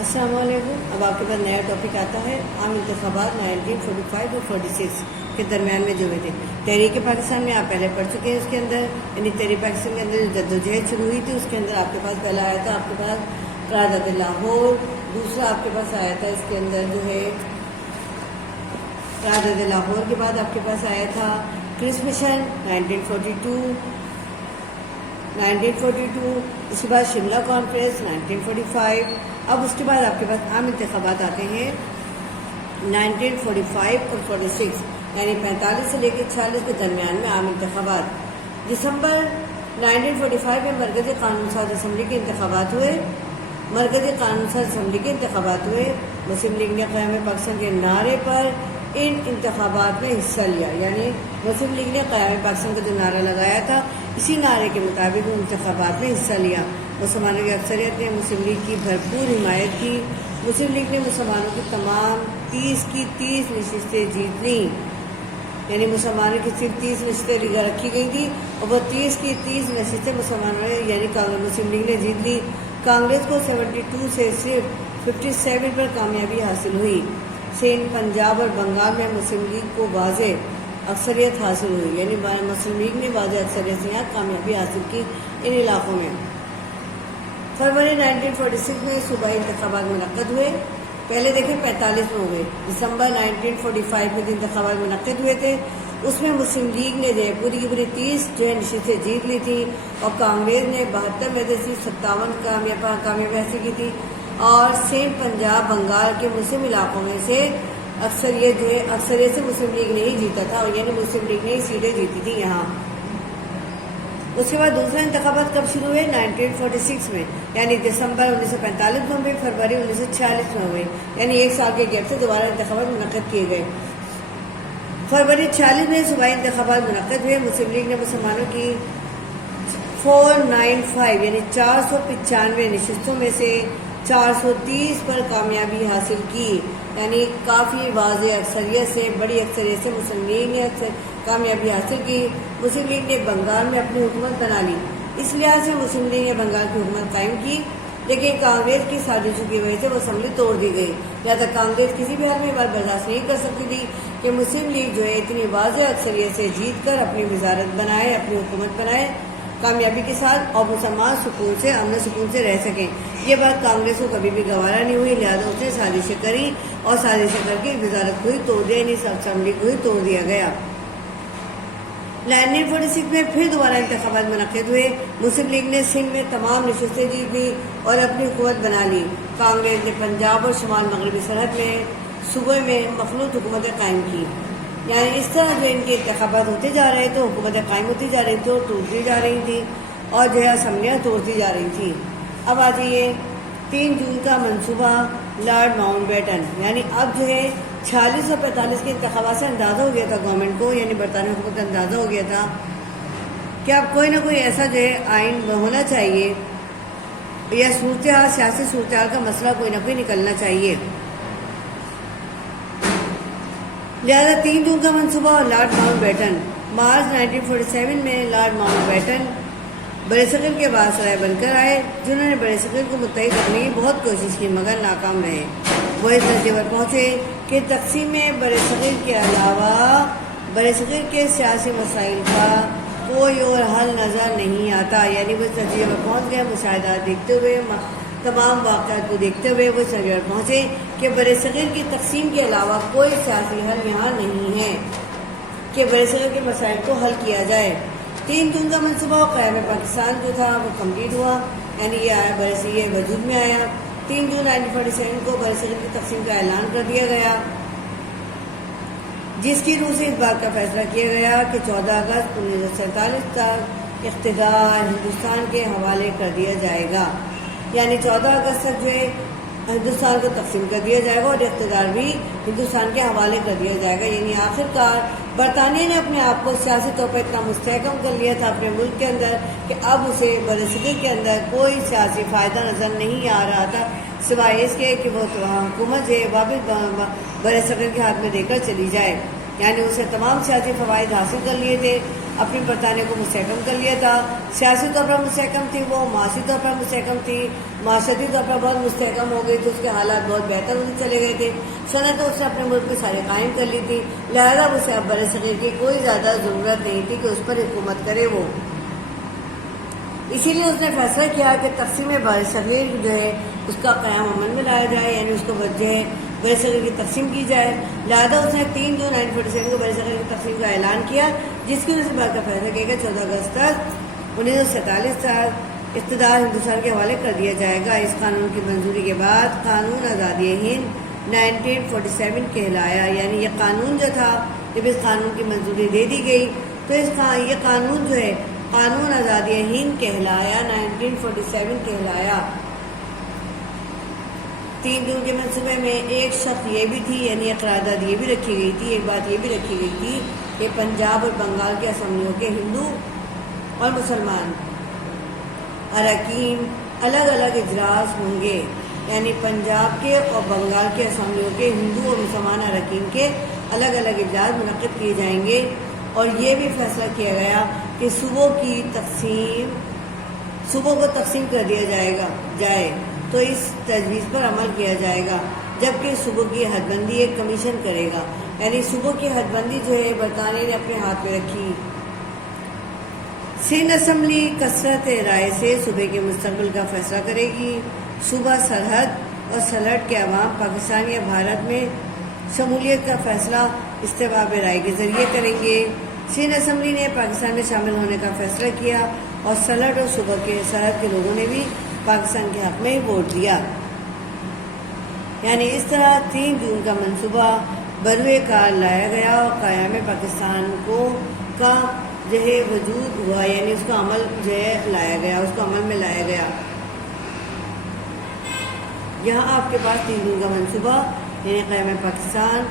السلام علیکم۔ اب آپ کے پاس نیا ٹاپک آتا ہے عام انتخابات 1945 اور 46 کے درمیان میں جو ہوئے تھے۔ تحریک پاکستان میں آپ پہلے پڑھ چکے ہیں، اس کے اندر یعنی تحریک پاکستان کے اندر جو جدوجہد شروع ہوئی تھی، اس کے اندر آپ کے پاس پہلا آیا تھا آپ کے پاس قرارداد لاہور، دوسرا آپ کے پاس آیا تھا اس کے اندر جو ہے قرارداد لاہور کے بعد آپ کے پاس آیا تھا کرس مشن 1942، اس کے بعد شملہ کانفرنس 1945۔ اب اس کے بعد آپ کے پاس عام انتخابات آتے ہیں 1945 اور 46، یعنی 45 سے لے کے 46 کے درمیان میں عام انتخابات۔ دسمبر 1945 میں مرکزی قانون ساز اسمبلی کے انتخابات ہوئے۔ مسلم لیگ نے قیام پاکستان کے نعرے پر ان انتخابات میں حصہ لیا، یعنی مسلم لیگ نے قیام پاکستان کا جو نعرہ لگایا تھا، اسی نعرے کے مطابق ان انتخابات میں حصہ لیا۔ مسلمانوں کی اکثریت نے مسلم لیگ کی بھرپور حمایت کی۔ مسلم لیگ نے مسلمانوں کی تمام 30 کی 30 نشستیں جیت لیں، یعنی مسلمانوں کی صرف 30 نشستیں رکھی گئی تھی اور وہ 30 کی 30 نشستیں مسلمانوں نے یعنی مسلم لیگ نے جیت لی۔ کانگریس کو 72 سے صرف 57 پر کامیابی حاصل ہوئی۔ سندھ، پنجاب اور بنگال میں مسلم لیگ کو واضح اکثریت حاصل ہوئی، یعنی مسلم لیگ نے واضح اکثریت سے یہاں کامیابی حاصل کی ان علاقوں میں۔ فروری 1946 میں صوبائی انتخابات منعقد ہوئے۔ پہلے دیکھیں 45 میں ہوئے، دسمبر 1945 میں انتخابات منعقد ہوئے تھے۔ اس میں مسلم لیگ نے جو ہے پوری کی پوری 30 جو ہے نشستیں جیت لی تھی اور کانگریس نے 72 میں سے 57 کامیابی حاصل کی تھی، اور سندھ، پنجاب، بنگال کے مسلم علاقوں میں سے اکثریت سے مسلم لیگ نے ہی جیتا تھا، اور یعنی مسلم لیگ نے ہی سیٹیں جیتی تھی یہاں۔ اس کے بعد دوسرا انتخابات کب شروع ہوئے؟ 1946 میں، یعنی دسمبر 1945 میں ہوئے، فروری 1946 میں ہوئے، یعنی ایک سال کے گیپ سے دوبارہ انتخابات منعقد کیے گئے۔ فروری 46 میں صوبائی انتخابات منعقد ہوئے۔ مسلم لیگ نے مسلمانوں کی 495 یعنی 495 نشستوں میں سے 430 پر کامیابی حاصل کی، یعنی کافی واضح اکثریت سے، بڑی اکثریت سے مسلم لیگ نے کامیابی حاصل کی۔ مسلم لیگ نے بنگال میں اپنی حکومت بنا لی، اس لحاظ سے مسلم لیگ نے بنگال کی حکومت قائم کی، لیکن کانگریس کی سازشوں کی وجہ سے وہ اسمبلی توڑ دی گئی۔ لہٰذا کانگریس کسی بھی حال میں بات برداشت نہیں کر سکتی تھی کہ مسلم لیگ جو ہے اتنی واضح اکثریت سے جیت کر اپنی وزارت بنائے، اپنی حکومت بنائے کامیابی کے ساتھ، اور مسلمان امن سکون سے رہ سکیں۔ یہ بات کانگریس کو کبھی بھی گوارا نہیں ہوئی، لہٰذا اس نے سازشیں کری اور سازشیں کر کے وزارت کو ہی توڑ دیا، یعنی اسمبلی کو ہی توڑ دیا گیا۔ 1946 میں پھر دوبارہ انتخابات منعقد ہوئے۔ مسلم لیگ نے سندھ میں تمام نشستیں جیت لی اور اپنی حکومت بنا لی۔ کانگریس نے پنجاب اور شمال مغربی سرحد میں صوبے میں مخلوط حکومتیں قائم کی، یعنی اس طرح جو ان کے انتخابات ہوتے جا رہے تو حکومتیں قائم ہوتی جا رہی تھیں اور ٹوٹتی جا رہی تھیں، اور جو ہے اسمبلیاں توڑتی جا رہی تھیں۔ اب آ جائیے 3 جون کا منصوبہ لارڈ ماؤنٹ بیٹن، یعنی اب جو ہے 46 اور 45 کے انتخابات سے اندازہ ہو گیا تھا گورنمنٹ کو، یعنی برطانوی حکومت کو اندازہ ہو گیا تھا کہ اب کوئی نہ کوئی ایسا جو ہے آئین ہونا چاہیے یا صورتحال، سیاسی صورتحال کا مسئلہ کوئی نہ کوئی نکلنا چاہیے۔ لہذا 3 جون کا منصوبہ اور لارڈ ماؤنٹ بیٹن۔ مارچ 1947 میں لارڈ ماؤنٹ بیٹن برصغیر کے وائسرائے بن کر آئے، جنہوں نے برصغیر کو متحد کرنے کی بہت کوشش کی مگر ناکام رہے۔ وہ اس درجے پر پہنچے کہ تقسیم برصغیر کے علاوہ برصغیر کے سیاسی مسائل کا کوئی اور حل نظر نہیں آتا، یعنی وہ اس درجے پر پہنچ گئے، مشاہدات دیکھتے ہوئے، تمام واقعات کو دیکھتے ہوئے وہ اس درجے پر پہنچے کہ برصغیر کی تقسیم کے علاوہ کوئی سیاسی حل یہاں نہیں ہے کہ برصغیر کے مسائل کو حل کیا جائے۔ 3 جون کا منصوبہ قیام پاکستان جو تھا وہ کمپلیٹ ہوا، یعنی یہ وجود میں آیا۔ 3 جون 1947 کو برصغیر کی تقسیم کا اعلان کر دیا گیا، جس کی روح سے اس بات کا فیصلہ کیا گیا کہ 14 اگست 1947 تک اقتدار ہندوستان کے حوالے کر دیا جائے گا، یعنی 14 اگست تک جو ہے ہندوستان کو تقسیم کر دیا جائے گا اور اقتدار بھی ہندوستان کے حوالے کر دیا جائے گا، یعنی آخرکار برطانیہ نے اپنے آپ کو سیاسی طور پر اتنا مستحکم کر لیا تھا اپنے ملک کے اندر کہ اب اسے برصغیر کے اندر کوئی سیاسی فائدہ نظر نہیں آ رہا تھا، سوائے اس کے کہ وہ حکومت جو ہے واپس برصغیر کے ہاتھ میں دے کر چلی جائے، یعنی اسے تمام سیاسی فوائد حاصل کر لیے تھے۔ اپنے برطانیہ کو مستحکم کر لیا تھا. سیاسی طور پر مستحکم تھی وہ، معاشی طور پر مستحکم تھی، معاشرتی طور پر بہت مستحکم ہو گئی تھی، اس کے حالات بہت بہتر ہوتے چلے گئے تھے. صنعت اس نے اپنے ملک میں سارے قائم کر لی تھی، لہذا اسے اب بر صغیر کی کوئی زیادہ ضرورت نہیں تھی کہ اس پر حکومت کرے وہ. اسی لیے اس نے فیصلہ کیا کہ تقسیم بر صغیر جو ہے اس کا قیام عمل میں لایا جائے، یعنی اس کو جو ہے بر صغیر کی تقسیم کی جائے. لہٰذا اس نے 3 جون 1947 کو بر صغیر کی تقسیم کا اعلان کیا، جس کی وجہ سے بعد کا فیصلہ کیا کہ 14 اگست تک 1947 تک اقتدار ہندوستان کے حوالے کر دیا جائے گا. اس قانون کی منظوری کے بعد قانون آزادی ہند 1947 کہلایا. یعنی یہ قانون جو تھا، جب اس قانون کی منظوری دے دی گئی تو یہ قانون جو ہے قانون آزادی ہند کہلایا، 1947 کہلایا. 3 جون کے منصوبے میں ایک شرط یہ بھی تھی، یعنی قرارداد یہ بھی رکھی گئی تھی، ایک بات یہ بھی رکھی گئی تھی کہ پنجاب اور بنگال کے اسمبلیوں کے ہندو اور مسلمان اراکین الگ الگ اجلاس ہوں گے. یعنی پنجاب کے اور بنگال کے اسمبلیوں کے ہندو اور مسلمان اراکین کے الگ الگ اجلاس منعقد کیے جائیں گے. اور یہ بھی فیصلہ کیا گیا کہ صوبوں کو تقسیم کر دیا جائے تو اس تجویز پر عمل کیا جائے گا، جبکہ صوبوں کی حد بندی ایک کمیشن کرے گا. یعنی صوبوں کی حد بندی جو ہے برطانیہ نے اپنے ہاتھ میں رکھی. سندھ اسمبلی کثرت رائے سے صوبے کے مستقبل کا فیصلہ کرے گی. صوبہ سرحد اور سلہٹ کے عوام پاکستان یا بھارت میں شمولیت کا فیصلہ استحباب رائے کے ذریعے کریں گے. سندھ اسمبلی نے پاکستان میں شامل ہونے کا فیصلہ کیا اور سلہٹ اور صوبہ کے سرحد کے لوگوں نے بھی پاکستان کے حق میں ووٹ دیا. یعنی اس طرح 3 جون کا منصوبہ بروئے کار لایا گیا اور قیام پاکستان کا جو ہے وجود ہوا، یعنی اس کا عمل جو ہے لایا گیا، اس کو عمل میں لایا گیا. یہاں آپ کے پاس 3 جون کا منصوبہ یعنی قیام پاکستان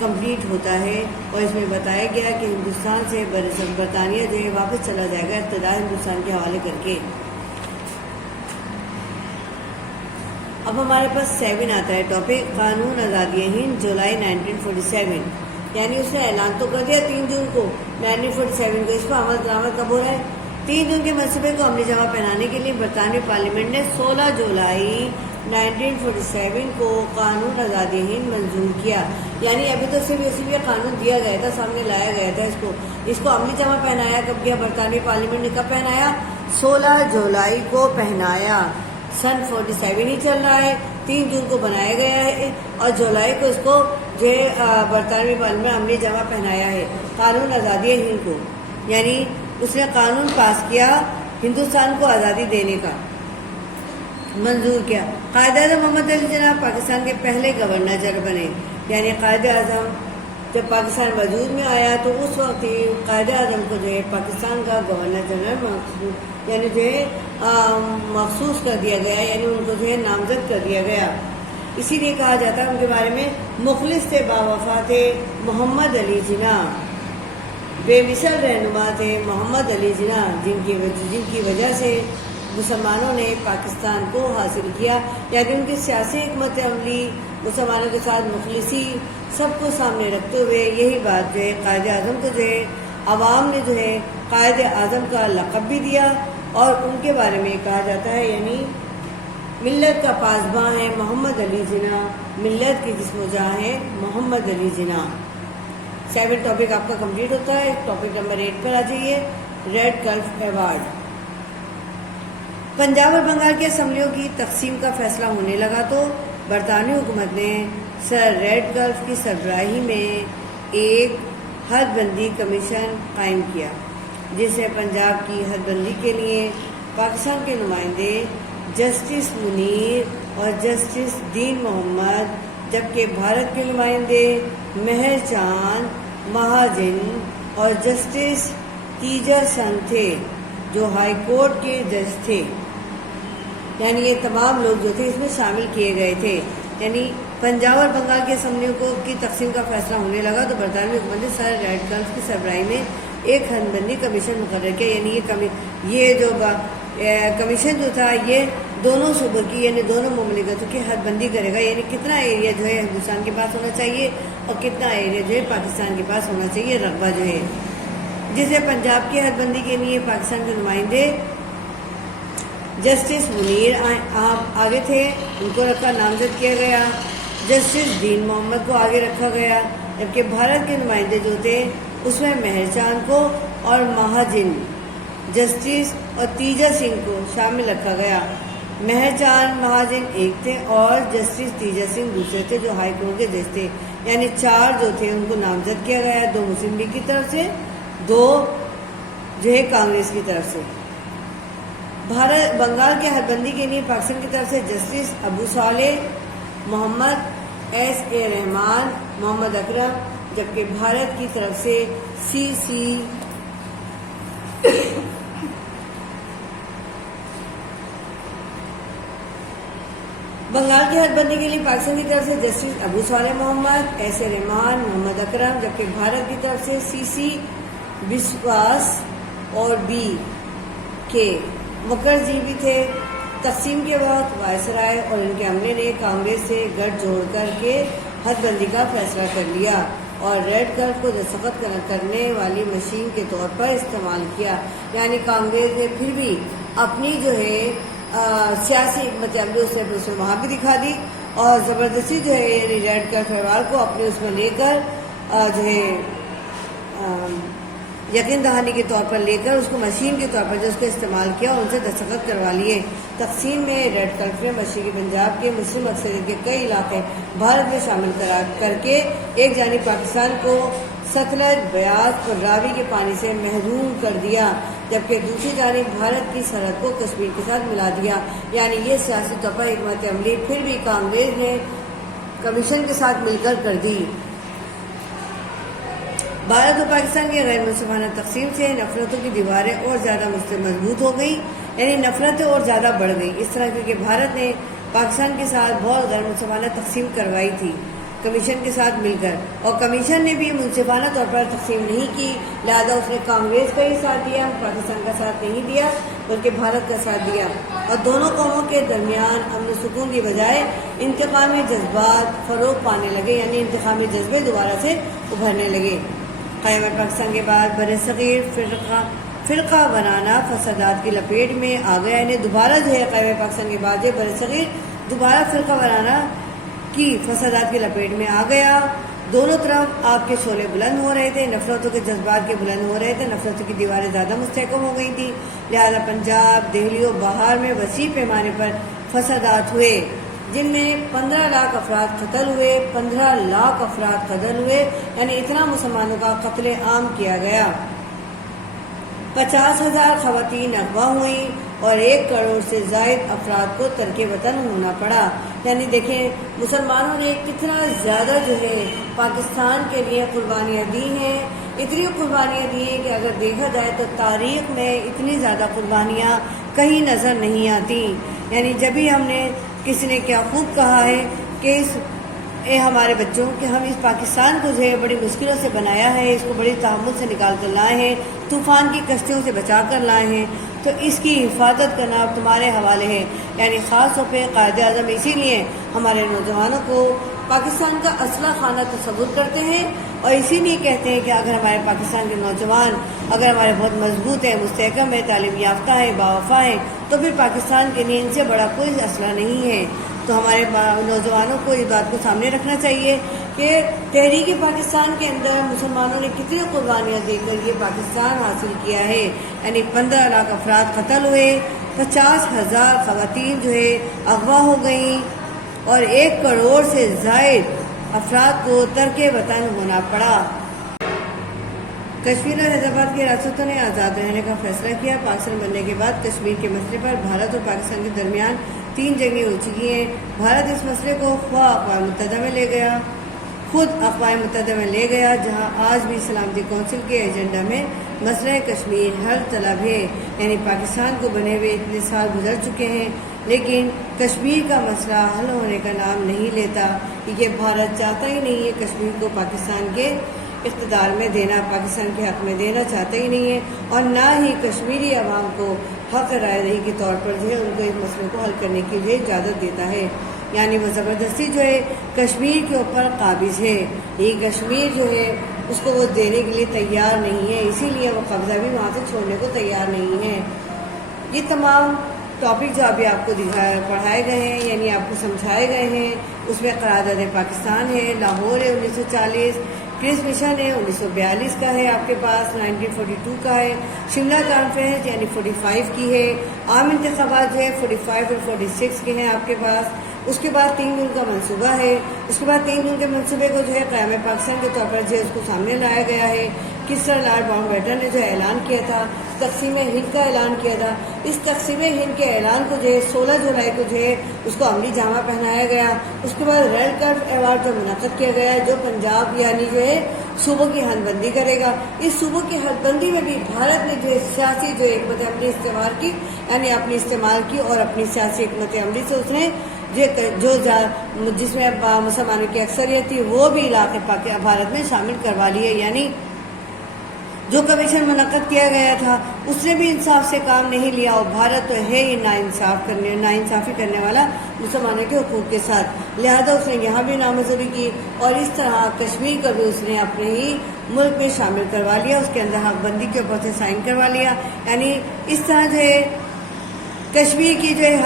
کمپلیٹ ہوتا ہے، اور اس میں بتایا گیا کہ ہندوستان سے برطانیہ جو ہے واپس چلا جائے گا اقتدار ہندوستان کے حوالے کر کے. اب ہمارے پاس 7 آتا ہے ٹاپک قانون آزادی ہند جولائی 1947. یعنی اس نے اعلان تو کر دیا 3 جون کو 1947 کو، اس پر عمل درآمد کب ہو رہا ہے؟ 3 جون کے منصوبے کو عملی جامہ پہنانے کے لیے برطانوی پارلیمنٹ نے 16 جولائی 1947 کو قانون آزادی ہند منظور کیا. یعنی ابھی تو صرف اسی لیے قانون دیا گیا تھا، سامنے لایا گیا تھا. اس کو عملی جامہ پہنایا کب کیا برطانوی پارلیمنٹ نے؟ کب پہنایا؟ 16 جولائی کو پہنایا. سن 47 ہی چل رہا ہے، 3 جون کو بنایا گیا ہے اور جولائی کو اس کو جو ہے برطانوی پارلیمنٹ عملی جامہ پہنایا ہے قانون آزادی ہند کو. یعنی اس نے قانون پاس کیا، ہندوستان کو آزادی دینے کا منظور کیا. قائد اعظم محمد علی جناح پاکستان کے پہلے گورنر جنرل بنے. یعنی قائد اعظم جب پاکستان وجود میں آیا تو اس وقت ہی قائد اعظم کو جو ہے پاکستان کا گورنر جنرل یعنی جو ہے مخصوص کر دیا گیا، یعنی ان کو جو ہے نامزد کر دیا گیا. اسی لیے کہا جاتا ہے ان کے بارے میں مخلص تھے، باوفا تھے محمد علی جناح، بے مثل رہنما تھے محمد علی جناح، جن کی وجہ سے مسلمانوں نے پاکستان کو حاصل کیا. یعنی ان کی سیاسی حکمت عملی، مسلمانوں کے ساتھ مخلصی، سب کو سامنے رکھتے ہوئے یہی بات جو ہے قائد اعظم کو جو ہے عوام نے جو ہے قائد اعظم کا لقب بھی دیا. اور ان کے بارے میں کہا جاتا ہے یعنی ملت کا پاسباں ہے محمد علی جناح، ملت کی جسم و جاں ہے محمد علی جناح. 7 ٹاپک آپ کا کمپلیٹ ہوتا ہے. ٹاپک نمبر 8 پر آ جائیے، ریڈ کلف ایوارڈ. پنجاب اور بنگال کی اسمبلیوں کی تقسیم کا فیصلہ ہونے لگا تو برطانوی حکومت نے سر ریڈ کلف کی سربراہی میں ایک حد بندی کمیشن قائم کیا، جس سے پنجاب کی حد بندی کے لیے پاکستان کے نمائندے جسٹس منیر اور جسٹس دین محمد، جبکہ بھارت کے نمائندے مہر چاند مہاجن اور جسٹس تیجا سنگھ تھے، جو ہائی کورٹ کے جج تھے. یعنی یہ تمام لوگ جو تھے اس میں شامل کیے گئے تھے. یعنی پنجاب اور بنگال کی اسمبلیوں کی تقسیم کا فیصلہ ہونے لگا تو برطانوی حکومت نے سر ریڈ کلف کی سربراہی میں ایک حد بندی کمیشن مقرر کیا. یعنی یہ جو کمیشن جو تھا یہ دونوں صوبوں کی یعنی دونوں مملکتوں کی حد بندی کرے گا. یعنی کتنا ایریا جو ہے ہندوستان کے پاس ہونا چاہیے اور کتنا ایریا جو ہے پاکستان کے پاس ہونا چاہیے، رقبہ جو ہے. جسے پنجاب کی حد بندی کے لیے پاکستان کے نمائندے جسٹس منیر آگے تھے، ان کو نامزد کیا گیا۔ جسٹس دین محمد کو آگے رکھا گیا، جبکہ بھارت کے نمائندے جو تھے اس میں مہر چاند کو اور مہاجن جسٹس اور تیجا سنگھ کو شامل رکھا گیا۔ مہر چاند مہاجن ایک تھے اور جسٹس تیجا سنگھ دوسرے تھے جو ہائی کورٹ کے جج تھے، یعنی 4 جو تھے ان کو نامزد کیا گیا، 2 مسلم لیگ کی طرف سے، 2 جو ہے کانگریس کی طرف سے۔ بنگال کے حد بندی کے لیے پاکستان کی طرف سے justice Abu Saleh, Muhammad S A رحمان، محمد اکرم، جبکہ بھارت کی طرف سے سی بنگال کی حد بندی کے لیے پاکستان کی طرف سے justice Abu Saleh Muhammad, S A رحمان، محمد اکرم، جبکہ بھارت کی طرف سے سی بسواس اور بی کے مکھرجی بھی تھے۔ تقسیم کے وقت وائسرائے اور ان کے عملے نے کانگریس سے گٹھ جوڑ کر کے حد بندی کا فیصلہ کر لیا اور ریڈ کارڈ کو دستخط کرنے والی مشین کے طور پر استعمال کیا، یعنی کانگریس نے پھر بھی اپنی جو ہے سیاسی حکمت عملی اس نے وہاں بھی دکھا دی اور زبردستی جو ہے ریڈ کارڈ فیوار کو اپنے اس میں لے کر جو ہے یقین دہانی کے طور پر لے کر اس کو مشین کے طور پر جو اس کو استعمال کیا اور ان سے دستخط کروا لیے۔ تقسیم میں ریڈ کارڈ میں مشرقی پنجاب کے مسلم اکثریت کے کئی علاقے بھارت میں شامل کر کے ایک جانب پاکستان کو ستلج، بیاس اور راوی کے پانی سے محروم کر دیا، جبکہ دوسری جانب بھارت کی سرحد کو کشمیر کے ساتھ ملا دیا، یعنی یہ سیاسی طور پر حکمت عملی پھر بھی کانگریس نے کمیشن کے ساتھ مل کر دی۔ بھارت اور پاکستان کی غیر منصفانہ تقسیم سے نفرتوں کی دیواریں اور زیادہ مضبوط ہو گئی، یعنی نفرتیں اور زیادہ بڑھ گئی، اس طرح کہ بھارت نے پاکستان کے ساتھ بہت غیر منصفانہ تقسیم کروائی تھی کمیشن کے ساتھ مل کر، اور کمیشن نے بھی منصفانہ طور پر تقسیم نہیں کی، لہذا اس نے کانگریس کا ہی ساتھ دیا، پاکستان کا ساتھ نہیں دیا بلکہ بھارت کا ساتھ دیا، اور دونوں قوموں کے درمیان امن و سکون کی بجائے انتقامی جذبات فروغ پانے لگے، یعنی انتقامی جذبے دوبارہ سے ابھرنے لگے۔ قیام پاکستان کے بعد برصغیر فرقہ وارانہ فسادات کی لپیٹ میں آ گیا، یعنی دوبارہ جو ہے قیام پاکستان کے بعد برصغیر دوبارہ فرقہ وارانہ کی فسادات کی لپیٹ میں آ گیا۔ دونوں طرف آگ کے شعلے بلند ہو رہے تھے، نفرتوں کے جذبات کے بلند ہو رہے تھے، نفرتوں کی دیواریں زیادہ مستحکم ہو گئی تھیں، لہذا پنجاب، دہلی و بہار میں وسیع پیمانے پر فسادات ہوئے، جن میں 15 لاکھ افراد قتل ہوئے، 15 لاکھ افراد قتل ہوئے، یعنی اتنا مسلمانوں کا قتل عام کیا گیا، 50,000 خواتین اغوا ہوئیں اور 1 کروڑ سے زائد افراد کو ترک وطن ہونا پڑا۔ یعنی دیکھیں مسلمانوں نے کتنا زیادہ جو ہے پاکستان کے لیے قربانیاں دی ہیں، اتنی قربانیاں دی ہیں کہ اگر دیکھا جائے تو تاریخ میں اتنی زیادہ قربانیاں کہیں نظر نہیں آتی۔ یعنی جبھی ہم نے کسی نے کیا خوب کہا ہے کہ ہمارے بچوں کہ ہم اس پاکستان کو جو ہے بڑی مشکلوں سے بنایا ہے، اس کو بڑی تحمل سے نکال کر لائے ہیں، طوفان کی کشتیوں سے بچا کر لائے ہیں، تو اس کی حفاظت کرنا اب تمہارے حوالے ہے۔ یعنی خاص طور پہ قائد اعظم اسی لیے ہمارے نوجوانوں کو پاکستان کا اسلحہ خانہ تصور کرتے ہیں، اور اسی لیے کہتے ہیں کہ اگر ہمارے پاکستان کے نوجوان اگر ہمارے بہت مضبوط ہیں، مستحکم ہیں، تعلیم یافتہ ہیں، باوفا ہیں، تو پھر پاکستان کے لیے ان سے بڑا کوئی اسلحہ نہیں ہے۔ تو ہمارے نوجوانوں کو اس بات کو سامنے رکھنا چاہیے کہ تحریک پاکستان کے اندر مسلمانوں نے کتنی قربانیاں دے کر یہ پاکستان حاصل کیا ہے، یعنی 15 لاکھ افراد قتل ہوئے، 50,000 خواتین جو ہے اغوا ہو گئیں اور 1 کروڑ سے زائد افراد کو ترک وطن ہونا پڑا۔ کشمیر اور حیدرآباد کی ریاستوں نے آزاد رہنے کا فیصلہ کیا۔ پاکستان بننے کے بعد کشمیر کے مسئلے پر بھارت اور پاکستان کے درمیان 3 جنگیں ہو چکی ہیں۔ بھارت اس مسئلے کو خود اقوام متحدہ میں لے گیا، جہاں آج بھی سلامتی کونسل کے ایجنڈا میں مسئلہ کشمیر حل طلب ہے، یعنی پاکستان کو بنے ہوئے اتنے سال گزر چکے ہیں لیکن کشمیر کا مسئلہ حل ہونے کا نام نہیں لیتا، کیونکہ بھارت چاہتا ہی نہیں ہے کشمیر کو پاکستان کے اقتدار میں دینا، پاکستان کے حق میں دینا چاہتا ہی نہیں ہے، اور نہ ہی کشمیری عوام کو حق رائے دہی کے طور پر جو ہے ان کو اس مسئلے کو حل کرنے کی جو اجازت دیتا ہے۔ یعنی وہ زبردستی جو ہے کشمیر کے اوپر قابض ہے، یہ کشمیر جو ہے اس کو وہ دینے کے لیے تیار نہیں ہے، اسی لیے وہ قبضہ بھی وہاں سے چھوڑنے کو تیار نہیں ہے۔ یہ تمام ٹاپک جو ابھی آپ کو پڑھائے گئے ہیں، یعنی آپ کو سمجھائے گئے ہیں، اس میں قرارداد پاکستان ہے، لاہور ہے 1940، پیس مشن ہے 1942 کا ہے، آپ کے پاس 1942 کا ہے، شملہ کانفرنس یعنی 45 کی ہے، عام انتخابات جو ہے 45 اور 46 کے ہیں آپ کے پاس۔ اس کے بعد 3 جون کا منصوبہ ہے، اس کے بعد 3 جون کے منصوبے کو جو ہے قیام پاکستان کے طور پر جو ہے اس کو سامنے لایا گیا ہے۔ کس طرح لارڈ ماؤنٹ بیٹن نے جو اعلان کیا تھا، تقسیم ہند کا اعلان کیا تھا، اس تقسیم ہند کے اعلان کو جو ہے 16 جولائی کو جو ہے اس کو عملی جامہ پہنایا گیا۔ اس کے بعد ریڈ کارپٹ ایوارڈ جو منعقد کیا گیا ہے، جو پنجاب یعنی جو ہے صوبوں کی حد بندی کرے گا۔ اس صوبوں کی حد بندی میں بھی بھارت نے جو سیاسی جو حکمت عملی استعمال کی، یعنی اپنی استعمال کی اور اپنی سیاسی حکمت عملی سے اس نے جو جس میں مسلمانوں کی اکثریت تھی وہ بھی علاقے بھارت میں شامل کروا لیے، یعنی جو کمیشن منعقد کیا گیا تھا اس نے بھی انصاف سے کام نہیں لیا، اور بھارت تو ہے ہی ناانصافی کرنے والا مسلمانوں کے حقوق کے ساتھ، لہذا اس نے یہاں بھی نامنظوری کی، اور اس طرح کشمیر کو بھی اس نے اپنے ہی ملک میں شامل کروا لیا، اس کے اندر حق بندی کے اوپر سے سائن کروا لیا۔ یعنی اس طرح جو ہے کشمیر کی جو ہے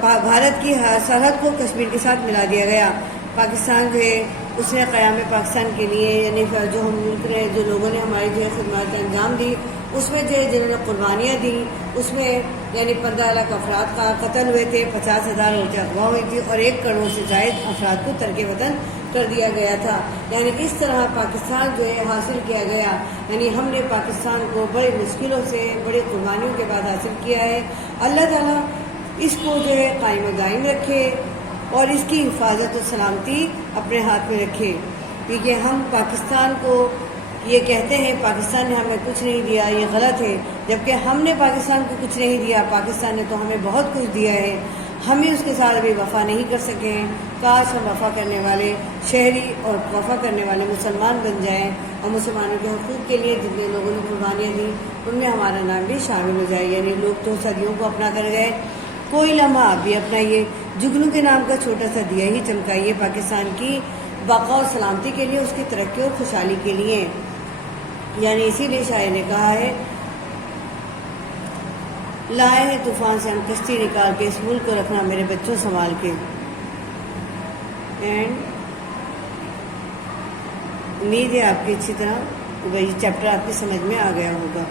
بھارت کی سرحد کو کشمیر کے ساتھ ملا دیا گیا۔ پاکستان جو ہے اس نے قیام پاکستان کے لیے، یعنی جو ہم ملک نے جو لوگوں نے ہماری جو ہے خدمات انجام دی، اس میں جو ہے جنہوں نے قربانیاں دیں، اس میں یعنی 15 لاکھ افراد کا قتل ہوئے تھے، 50,000 عورتیں اغوا ہوئی تھی، اور 1 کروڑ سے زائد افراد کو ترک وطن کر دیا گیا تھا۔ یعنی اس طرح پاکستان جو ہے حاصل کیا گیا، یعنی ہم نے پاکستان کو بڑی مشکلوں سے، بڑی قربانیوں کے بعد حاصل کیا ہے۔ اللہ تعالیٰ اس کو جو ہے قائم و دائم رکھے اور اس کی حفاظت و سلامتی اپنے ہاتھ میں رکھے، کیونکہ ہم پاکستان کو یہ کہتے ہیں پاکستان نے ہمیں کچھ نہیں دیا، یہ غلط ہے، جبکہ ہم نے پاکستان کو کچھ نہیں دیا، پاکستان نے تو ہمیں بہت کچھ دیا ہے، ہم ہی اس کے ساتھ ابھی وفا نہیں کر سکے ہیں۔ کاش ہم وفا کرنے والے شہری اور وفا کرنے والے مسلمان بن جائیں، اور مسلمانوں کے حقوق کے لیے جتنے لوگوں نے قربانیاں دیں ان میں ہمارا نام بھی شامل ہو جائے۔ یعنی لوگ تو صدیوں کو اپنا کر گئے، کوئی لمحہ آپ بھی اپنائیے، جگنو کے نام کا چھوٹا سا دیا ہی چمکائیے پاکستان کی بقا اور سلامتی کے لیے، اس کی ترقی اور خوشحالی کے لیے۔ یعنی اسی لیے شاعر نے کہا ہے، لائے ہیں طوفان سے ہم کشتی نکال کے، اس ملک کو رکھنا میرے بچوں سنبھال کے۔ اینڈ امید ہے آپ کی اچھی طرح یہ چیپٹر آپ کی سمجھ میں آ گیا ہوگا۔